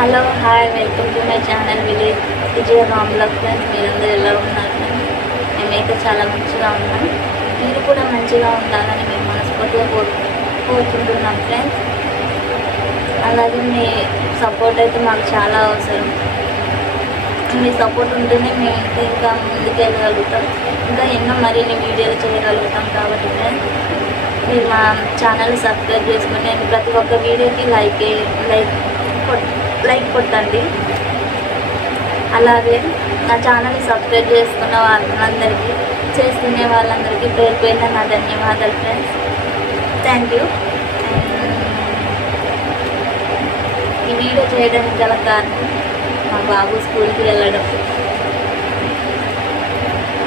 Hello hi welcome to my channel Vijay Vijaya రామ్లా friends మీరందరూ ఎలా ఉన్నారు? ఫ్రెండ్స్ మేమైతే చాలా మంచిగా ఉన్నాం. మీరు కూడా మంచిగా ఉండాలని మేము మనస్ఫూర్తిగా కోరు కోరుకుంటున్నాం ఫ్రెండ్స్ అలాగే మీ సపోర్ట్ అయితే మాకు చాలా అవసరం. మీ సపోర్ట్ ఉంటేనే మేము ఇంకా ఇంకా ఇంకా ఎన్నో మరిన్ని వీడియోలు చేయగలుగుతాం కాబట్టి ఫ్రెండ్స్ మీరు మా ఛానల్ సబ్స్క్రైబ్ చేసుకుని ప్రతి ఒక్క వీడియోకి లైక్ లైక్ కొట్టి లైక్ కొట్టండి. అలాగే నా ఛానల్ని సబ్స్క్రైబ్ చేసుకున్న వాళ్ళందరికీ చేసుకునే వాళ్ళందరికీ పేరు పేరున నా ధన్యవాదాలు ఫ్రెండ్స్. Thank you. ఈ వీడియో చేయడానికి గల కారణం మా బాబు స్కూల్కి వెళ్ళడం.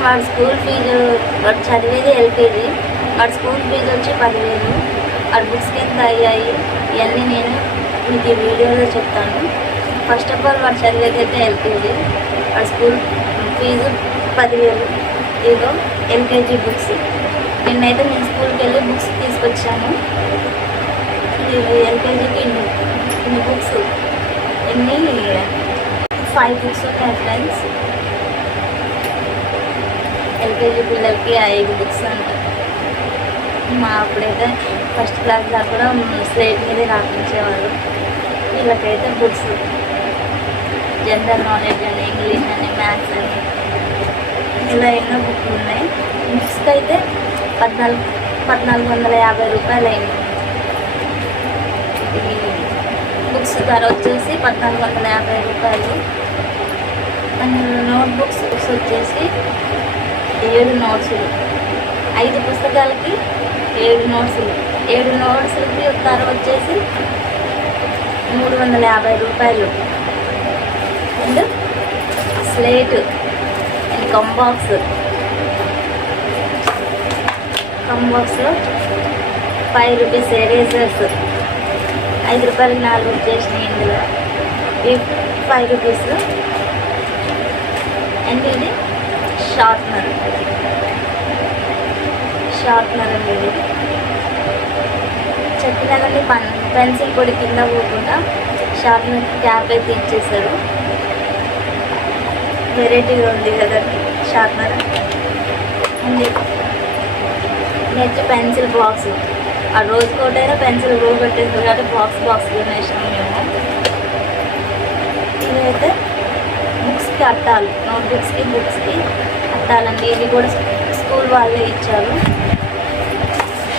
వాడు స్కూల్ ఫీజు వాడు చదివేది ఎల్కేజీ వాడు స్కూల్ ఫీజు వచ్చి పదివేలు. వాడు బుక్స్కి ఎంత అయ్యాయి ఇవన్నీ నేను మీకు ఈ వీడియోలో చెప్తాను. ఫస్ట్ ఆఫ్ ఆల్ వాడు చదివేదైతే ఎల్కేజీ వాడు స్కూల్ ఫీజు పదివేలు. ఏదో ఎల్కేజీ బుక్స్ నిన్నైతే నేను స్కూల్కి వెళ్ళి బుక్స్ తీసుకొచ్చాను. ఎల్కేజీకి ఇన్ని ఇన్ని బుక్స్ ఎన్ని ఫైవ్ బుక్స్ ఉన్నాయి ఫ్రెండ్స్ ఎల్కేజీ పిల్లలకి ఐదు బుక్స్ అంటారు మా అప్పుడైతే ఫస్ట్ క్లాస్ దాకా కూడా స్లేట్ మీదే రాపించేవాళ్ళు. వీళ్ళకైతే బుక్స్ జనరల్ నాలెడ్జ్ అని ఇంగ్లీష్ అని మ్యాథ్స్ అని ఇలా ఎన్నో బుక్లు ఉన్నాయి. బుక్స్కి అయితే పద్నాలుగు పద్నాలుగు వందల యాభై రూపాయలు అయింది బుక్స్ ధర వచ్చేసి పద్నాలుగు వందల యాభై రూపాయలు. అండ్ నోట్ బుక్స్ వచ్చేసి ఏడు నోట్సులు ఐదు పుస్తకాలకి ఏడు నోట్సులు ఏడు నోట్స్లకి ధర వచ్చేసి మూడు వందల యాభై రూపాయలు. అండ్ స్లేట్ అండ్ కంబాక్స్ కంబాక్స్లో ఫైవ్ రూపీస్ ఎరేజర్స్ ఐదు రూపాయలు నాలుగు వచ్చేసినాయి ఇందులో. ఇవి ఫైవ్ రూపీస్ అండ్ ఇది షార్ప్నర్ షార్ప్నర్ అండి ఇది చెప్పినాకని పన్ పెన్సిల్ పొడి కింద పోకుండా షార్ప్నర్ క్యాప్ అయితే ఇచ్చేసారు వెరైటీగా ఉంది కదండి షార్ప్నర్ ఉంది. Next pencil box. ఆ రోజు కోటైనా పెన్సిల్ రో పెట్టేసారు కాబట్టి బాక్స్ బాక్స్ వేసినాం మేము ఇదైతే బుక్స్కి అట్టాలి. నోట్బుక్స్కి బుక్స్కి అట్టాలండి. ఇది కూడా స్కూల్ వాళ్ళే ఇచ్చారు.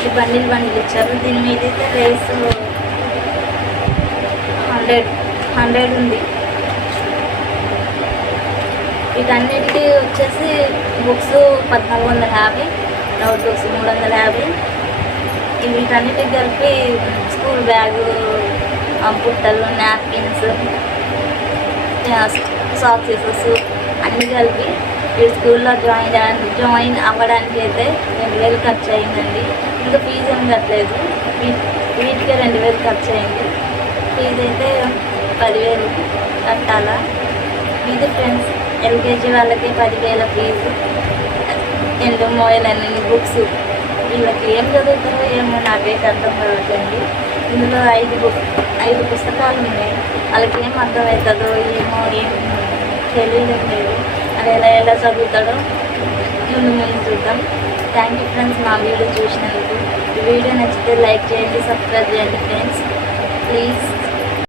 ఈ బండిలు బండిలు ఇచ్చారు దీని మీద అయితే రేస్ హండ్రెడ్ హండ్రెడ్ ఉంది. వీటన్నిటికీ వచ్చేసి బుక్స్ పద్నాలుగు వందల యాభై నోట్ బుక్స్ మూడు వందల యాభై. వీటన్నిటికి కలిపి స్కూల్ బ్యాగు బుట్టలు నాప్కిన్స్ సాక్సెసెస్ అన్నీ కలిపి ఈ స్కూల్లో జాయిన్ జాయిన్ అవ్వడానికి అయితే రెండు వేలు ఖర్చు అయిందండి. ఇంకా ఫీజు ఏం కట్టలేదు. వీటికే రెండు వేలు ఖర్చు అయింది. ఫీజు అయితే పదివేలు కట్టాలా? ఇది ఫ్రెండ్స్ ఎల్కేజీ వాళ్ళకి పదివేల ఫీజు. ఎండు మోయలని బుక్స్. వీళ్ళకి ఏం చదువుతారో ఏమో నాకైతే అర్థం కావట్లేదు ఇందులో ఐదు బుక్ ఐదు పుస్తకాలు ఉన్నాయి. వాళ్ళకి ఏం అర్థమవుతుందో ఏమో ఏం తెలియలేదు లేదు ఎలా ఎలా చదువుతాడో ముందు ముందు చూద్దాం. థ్యాంక్ యూ ఫ్రెండ్స్ మా వీడియో చూసినందుకు. వీడియో నచ్చితే లైక్ చేయండి సబ్స్క్రైబ్ చేయండి ఫ్రెండ్స్ ప్లీజ్